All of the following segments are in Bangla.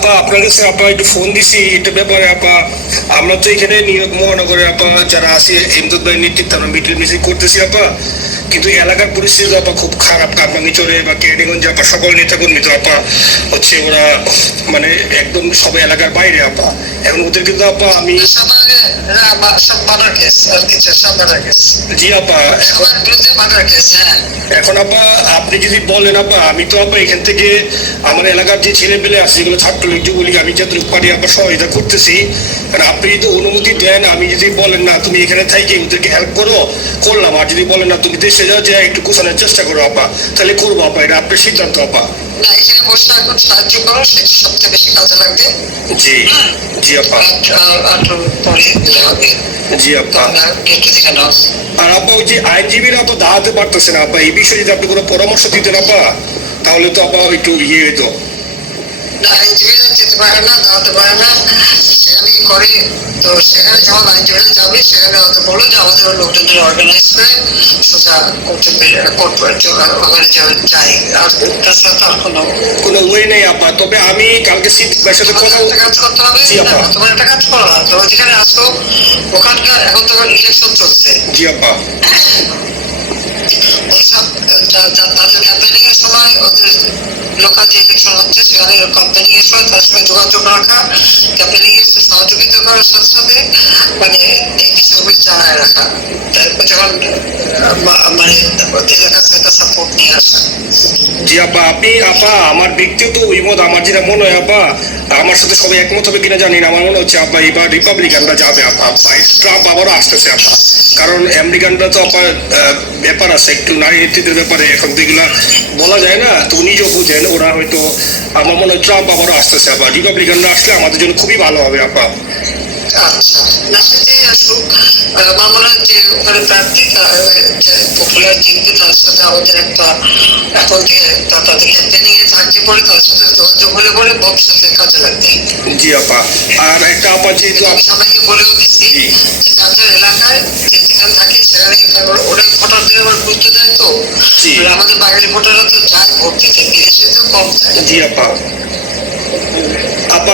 আপা আপনার কাছে আপা একটু ফোন দিছি এটা ব্যাপারে আপা। আমরা তো এখানে নিয়োগ মহানগরে আপা যারা আছে এমদুদ ভাই নেতৃত্বে আমরা মিটিং মিছিল করতেছি আপা। কিন্তু এলাকার পরিস্থিতি আপা খুব খারাপ কারমাঙ্গি চলে বা কেডিগঞ্জ আপা সকল নেতাকর্মী তো আপা হচ্ছে ওরা মানে একদম সবাই এলাকার বাইরে আপা। এখন ওদের কিন্তু আপা আমি সব সব জি আপা এখন হ্যাঁ। এখন আপা আপনি যদি বলেন আপা আমি তো আপা এখান থেকে আমার এলাকার যে ছেলে পেলে আছে যেগুলো ছাত্রলীগ যুবলীগ আমি যতটুকু পারি আপা সহায়তা করতেছি আর আপনি যদি অনুমতি দেন আমি যদি বলেন না তুমি এখানে থাকি ওদেরকে হেল্প করো করলাম। আর যদি বলেন না তুমি দেশে যাও যে একটু গোছানোর চেষ্টা করো আপা। তাহলে করব আপা। এটা আপনার সিদ্ধান্ত আপা। না এখানে বসে এখন সাহায্য করো সেটা সবচেয়ে বেশি কাজে লাগবে। জি জি আপা। জি আপা। আর আপা ওই যে আইনজীবীরা আপা দাঁড়াতে পারতেছে না আপা। এই বিষয়ে যদি আপনি কোনো পরামর্শ দিতেন আপা তাহলে তো আপা একটু ইয়ে হতো না আইনজীবীরা যেতে পারে না দাঁড়াতে পারে না সেখানে কি করে তো সেখানে যখন আইনজীবীরা যাবে সেখানে হয়তো বলো যে আমাদের লোকজনদের অর্গানাইজ করে সোজা কোর্ট ওখানে যাবে যাই আর তাছাড়া তো আর কোনো কোনো ওয়ে নেই আপা। তবে আমি কালকে সিদ্দিক ভাইয়ের সাথে কথা কাজ করতে হবে তোমার একটা কাজ করো না তোমরা যেখানে আছো ওখানকার এখন তো ইলেকশন চলছে জি আপা। আপা, আপনি, আপা, আমার ব্যক্তিগত অভিমত, আমার যেটা মনে হয়, আপা, আমার সাথে সবাই একমত হবে কিনা জানি না। আমার মনে হচ্ছে, আপা, এবার রিপাবলিকানরা যাবে, আপা ট্রাম্প আবারও আসতেছে, আপা। কারণ আমেরিকানরা তো, আপা ব্যাপার আছে একটু নারী নেতৃত্বের ব্যাপারে এখন তো এগুলা বলা যায় না। তো যে বুঝেন ওরা হয়তো, আমার মনে হয় ট্রাম্প আবারও আসতেছে। আবার রিপাবলিকানরা আসলে আমাদের জন্য খুবই ভালো হবে, আপা। না সেটাই আসুক আর আমার যে ওখানে প্রার্থী পপুলার জিতবে তার সাথে আমাদের একটা এখন থেকে তাদের ক্যাম্পেনিং থাকতে পরে তার সাথে যোগাযোগ হলে পরে ভবিষ্যতে কাজে লাগবে জি আপা। আর একটা আপা যেহেতু আমি সবাইকে বলেও দিচ্ছি জি। যে যাদের এলাকায় যে যেখানে থাকে সেখানে ওরা ভোটারদের আবার গুরুত্ব দেয় তো আমাদের বাঙালি ভোটাররা তো যায় ভোট দিতে বিদেশে তো কম যায়। জি আপা।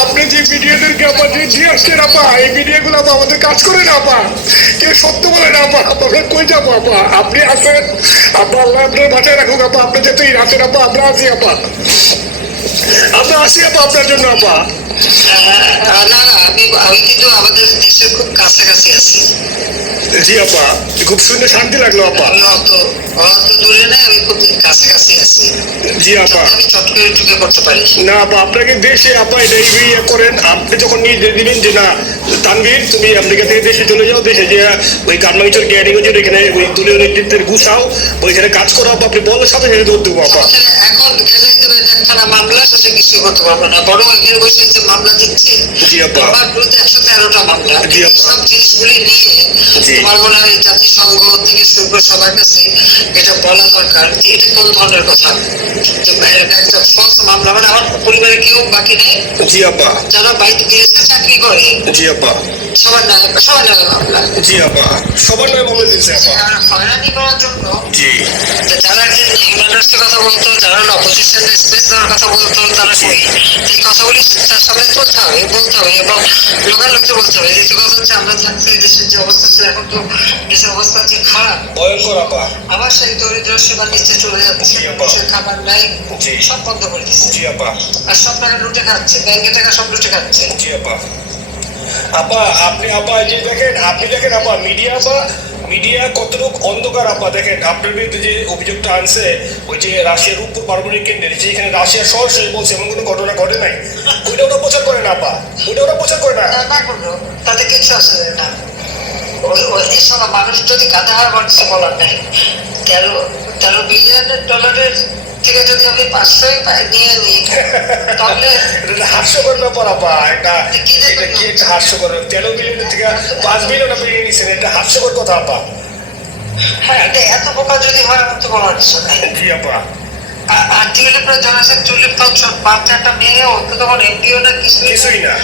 আপনি যে ভিডিওদেরকে আপা যে দিয়ে আসছেন, আপা, এই ভিডিওগুলো আপা আমাদের কাজ করে না, আপা। কেউ সত্য বলে না, আপা কই যাব, আপা? আপনি আসেন, আপা আপনার বাঁচায় রাখুক, আপা, আপনি যেতেই আছেন আপা, আমরা আছি, আপা। আমরা আসি আপা আপনার জন্য আপা। না না আমি আমি কিন্তু আমাদের দেশের খুব কাছাকাছি আছি। জি আপা খুব শুনে শান্তি লাগল আপা। অত অত দূরে না আমি খুব কাছাকাছি আছি। জি আপা। আমি চট করে ঢুকে পারি। না আপা আপনাকে দেশে আপা এটা ইয়ে করেন আপনি যখন নিজে দিলেন যে না তানভীর তুমি আমেরিকা থেকে দেশে চলে যাও দেশে যে ওই কারমাইচর গ্যাডিগঞ্জের এখানে ওই দলীয় নেতৃত্বের গুছাও ওইখানে কাজ করো আপা আপনি বলার সাথে সাথে দৌড় দেবো আপা। এখন গেলেই দেবেন একখানা মামলা সেটা কিছু করতে পারবে না বরং এখানে বসে যে মামলা দিচ্ছে আমার বিরুদ্ধে একশো তেরোটা মামলা। সব জিনিসগুলি নিয়ে তোমার মনে হয় জাতিসংঘ থেকে শুরু করে সবার কাছে এটা বলা দরকার যে এটা কোন ধরনের কথা? একটা ফলস মামলা মানে আমার পরিবারে কেউ বাকি নেই। জি আপা যারা বাইরে বিদেশে চাকরি করে। জি আপা সবার নামে সবার নামে মামলা। জি আপা সবার আপা হয়রানি করার জন্য জি। যে যারা হিউম্যান রাইটসের কথা বলতো যারা অপোজিশন স্পেস দেওয়ার কথা বলতো তারা কই এই কথাগুলি তার সামনে তুলতে হবে বলতে হবে এবং লোকাল বলতে হবে। যে কথা হচ্ছে আমরা দেশের যে অবস্থা ছিল এখন তো দেশের অবস্থা যে খারাপ। ভয়ঙ্কর আপা আবার সেই দরিদ্র সীমার নিচে চলে যাচ্ছে খাবার নাই। সব বন্ধ করে দিচ্ছে। আর সব টাকা লুটে খাচ্ছে ব্যাংকে টাকা সব লুটে খাচ্ছে। জি আপা আপা আপনি আপা যে দেখেন আপনি দেখেন আপা মিডিয়া আপা মিডিয়া কতটুক অন্ধকার আপনার দেখেন, আপনার বিরুদ্ধে যে অভিযোগটা আনছে, ওই যে রাশিয়ার উপর পারমাণবিক কেন্দ্রের যে এখানে রাশিয়া সরাসরি বলছে, এমন কোনো ঘটনা ঘটে নাই? ওইটা ওরা প্রচার করে না, আপা। ওইটা ওরা প্রচার করে না। তাতে কিছু আসে না। মানুষ যদি গাধা হওয়ার বলার নাই। তেরো তেরো বিলিয়নের ডলারের থেকে যদি আমি পাঁচশোই নিয়ে নিই তাহলে হাস্যকর ব্যাপার আপা। এটা এটা কি একটা হাস্যকর? তেরো বিলিয়নের থেকে পাঁচ বিলিয়ন আপনি নিয়ে এটা হাস্যকর কথা আপা। হ্যাঁ এটা এত বোকা যদি হয় আমার তো বলার কিছু নেই। জি আপা। আর- আর টিউলিপের জানাছে টিউলিপ ফাংশন বাচ্চাটা মেয়ে ও তো তখন এমপিও না কিছুই না।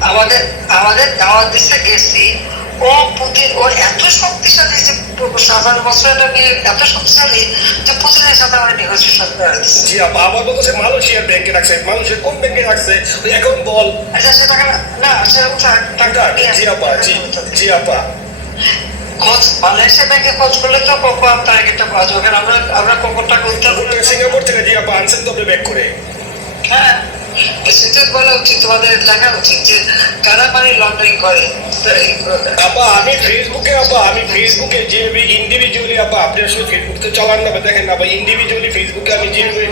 আমাদের আমাদের দাওয়াত দিতে গেছি। ও পুতিন ও এত শক্তিশালী যে সাতাশ বছর একটা মেয়ে এত শক্তিশালী যে পুতিনের সাথে আমার নেগোসিয়েশন করে জি আপা আমার মতো সে মালয়েশিয়ার ব্যাংকে রাখছে। মালয়েশিয়ার কোন ব্যাংকে রাখছে? ওই অ্যাকাউন্ট বল। আচ্ছা সে টাকা না- সে টাকা জি আপা জি জি আপা। খোঁজ মালয়েশিয়া ব্যাংকে খোঁজ করলে তো কোকো তার একটা পাওয়া যাবে? আমরা আমরা টাকা উদ্ধার সিঙ্গাপুর থেকে জি আপা আনছেন তো ব্যাক করে। হ্যাঁ। সেটা বলা উচিত, তোমাদের লেখা উচিত যে কারা মানি লন্ডারিং করে। আপা, আমি ফেসবুকে আপা, আমি ফেসবুকে যে আপনি আসলে ফেসবুক তো চালান না দেখেন না ইন্ডিভিজুয়ালি ফেসবুকে আমি যেভাবে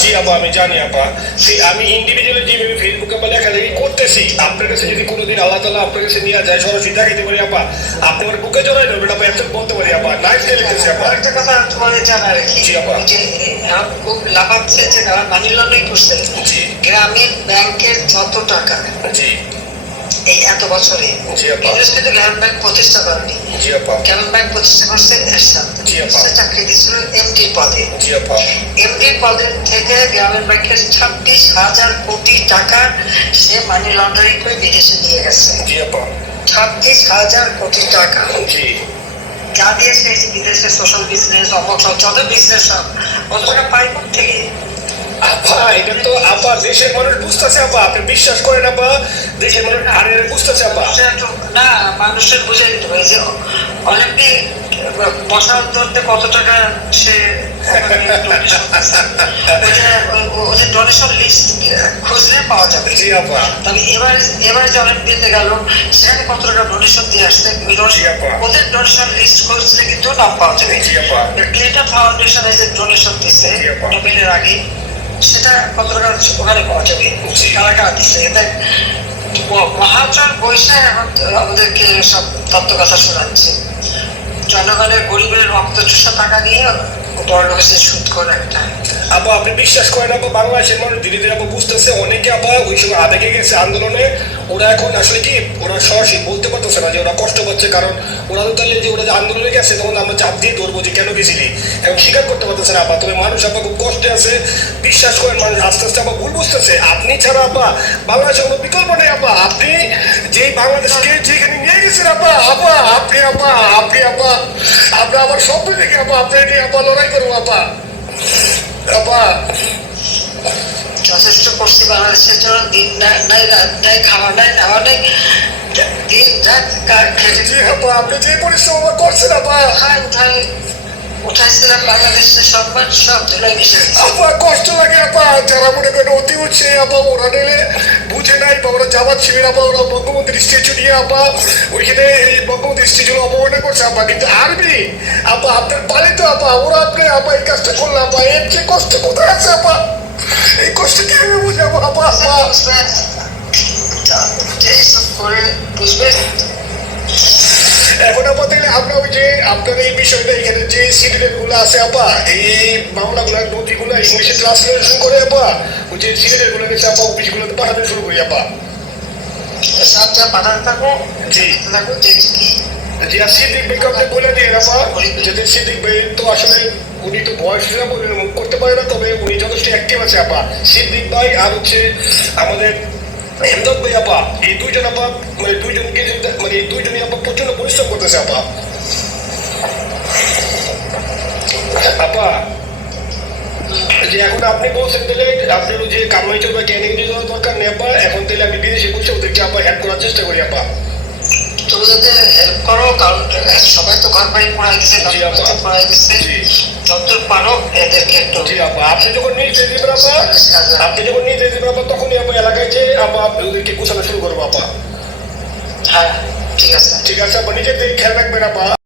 জি আপা আমি জানি আপা সে আমি ইন্ডিভিজুয়ালি যেভাবে ফেসবুকে আপা লেখালেখি করতেছি আপনার কাছে যদি কোনোদিন আল্লাহ তালা আপনার কাছে নিয়ে যায় সরাসরি দেখাইতে পারি আপা আপনার বুকে জড়াই নেবেন আপা এত বলতে পারি আপা নাইস লিখতেছি আপা আরেকটা কথা তোমাদের জানা রাখি জি, আপা। খুব লাফাচ্ছে যে তারা মানি লন্ডারিং করছে। গ্রামীণ ব্যাংকের যত টাকা জি। এই এত বছরে আপা। গ্রামীণ ব্যাংক প্রতিষ্ঠা করেনি। জি গ্রামীণ ব্যাংক প্রতিষ্ঠা করছে এরশাদ। চাকরি দিচ্ছিল এমডি পদে। এমডি পদের থেকে গ্রামীণ ব্যাংকের ছাব্বিশ হাজার কোটি টাকা সে মানি লন্ডারিং করে বিদেশে নিয়ে গেছে। ছাব্বিশ হাজার কোটি টাকা। জি। যা দিয়েছে বিদেশে সোশ্যাল বিজনেস অমক যত বিজনেস সব টাকা পাই থেকে আপা এটা তো আপা দেশের মানুষ বুঝতেছে আপা আপনি বিশ্বাস করেন আপা দেশের মানুষ আরে বুঝতেছে আপা। না মানুষের বুঝে দিতে হবে। যে অলিম্পিক বসার ধরতে কত টাকা সে ওদের ডোনেশন লিস্ট খুঁজলে পাওয়া যাবে। জি আপা। তবে এবার এবার যে অলিম্পিয়াতে গেল সেখানে কত টাকা ডোনেশন দিয়ে আসছে। ওদের ডোনেশন লিস্ট খুঁজলে কিন্তু নাম পাওয়া যাবে। জি আপা। ক্লিন্টন ফাউন্ডেশনে যে ডোনেশন দিচ্ছে। নোবেলের আগে সেটা কতটা ওখানে পাওয়া যাবে জি। কারা কারা দিচ্ছে এটা মহাজন এখন আমাদেরকে সব তত্ত্ব কথা শোনাচ্ছে জনগণের গরিবের রক্ত চুষা টাকা নিয়ে বড় লোকের সুদ করে একটা আপা, আপনি বিশ্বাস করেন আপা, বাংলাদেশের মানুষ ধীরে ধীরে আপা বুঝতেছে, অনেকে আপা ওই সময় আবেগে গেছে আন্দোলনে। ওরা এখন আসলে কি, ওরা সরাসরি বলতে পারতেছে না যে ওরা কষ্ট পাচ্ছে কারণ ওরা তো তাহলে যে ওরা যে আন্দোলনে গেছে, তখন আমরা চাপ দিয়ে ধরবো যে কেন গেছিলি? এখন স্বীকার করতে পারতেছে না আপা। তবে মানুষ আপা খুব কষ্টে আছে, বিশ্বাস করেন মানুষ আস্তে আস্তে আপা ভুল বুঝতেছে। আপনি ছাড়া আপা বাংলাদেশের কোনো বিকল্প নেই আপা। আপনি যেই বাংলাদেশকে যেখানে নিয়ে গেছেন আপা আপা, আপনি আপা আপনি আপা, আমরা আমার সব দেখে আপা আপনি আপা লড়াই করব আপা। আপা যথেষ্ট করছি বাংলাদেশের জন্য দিন নাই রাত নাই খাওয়া নাই নেওয়া নাই। দিন রাত খেটে আপনি যে পরিশ্রম করছেন আপা। হ্যাঁ উঠাইছিলাম বাংলাদেশের সম্মান সব ধুলাই মিশে আপা কষ্ট লাগে আপা যারা মনে করেন অতি উঠছে আপা ওরা নিলে বুঝে নাই বা ওরা জামাত ছিলেন আপা ওরা বঙ্গবন্ধুর স্ট্যাচু নিয়ে আপা ওইখানে এই বঙ্গবন্ধুর স্ট্যাচু অবমাননা করছে আপা কিন্তু আর্মি আপা আপনার পালিত আপা ওরা আপনি আপা এই কাজটা করলে আপা এর যে কষ্ট কোথায় আছে আপা? এই কষ্ট কীভাবে বুঝাবো আপা আপা? বুঝবেন? এইসব করে বুঝবেন। এখন আমাদের আমরা ওই যে আপনার এই বিষয়টা এখানে যে সিরিয়ালগুলো আছে আপা এই মামলাগুলো নথিগুলো ইংলিশে ট্রান্সলেশন করে আপা ওই যে সিরিয়ালগুলো গেছে আপা অফিসগুলোতে পাঠাতে শুরু করি আপা। সাতটা পাঠাতে থাকো। জি। থাকো কি যে আর সিদ্দিক ভাইকে আপনি বলে দিয়ে আপা। যাতে সিদ্দিক ভাই তো আসলে উনি তো বয়স করতে পারে না তবে উনি যথেষ্ট অ্যাক্টিভ আছে আপা। সিদ্দিক ভাই আর হচ্ছে আমাদের ভাই আপা এই দুইজন আপা মানে দুইজনকে মানে দুইজনই আপা প্রচণ্ড পরিশ্রম করতেছে আপা। আপা, যে এখন আপনি বলছেন তাহলে আপনার যে কামাই চলবে দেওয়ার দরকার নেই, আপা। এখন তাহলে আমি বিদেশে ওদেরকে, আপা হ্যাক করার চেষ্টা করি, আপা। যাতে হেল্প করো কারণ সবাই তো ঘর বাড়ি পড়াই দিচ্ছে পড়াই দিচ্ছে। যত পারো এদেরকে একটু আপনি যখন নিজে দিবেন আপা আপনি যখন নিজে দিবেন আপা তখনই আপা এলাকায় যে আপা ওদেরকে গোছানো শুরু করব আপা। হ্যাঁ ঠিক আছে। ঠিক আছে আপা। নিজের দিকে খেয়াল রাখবেন আপা।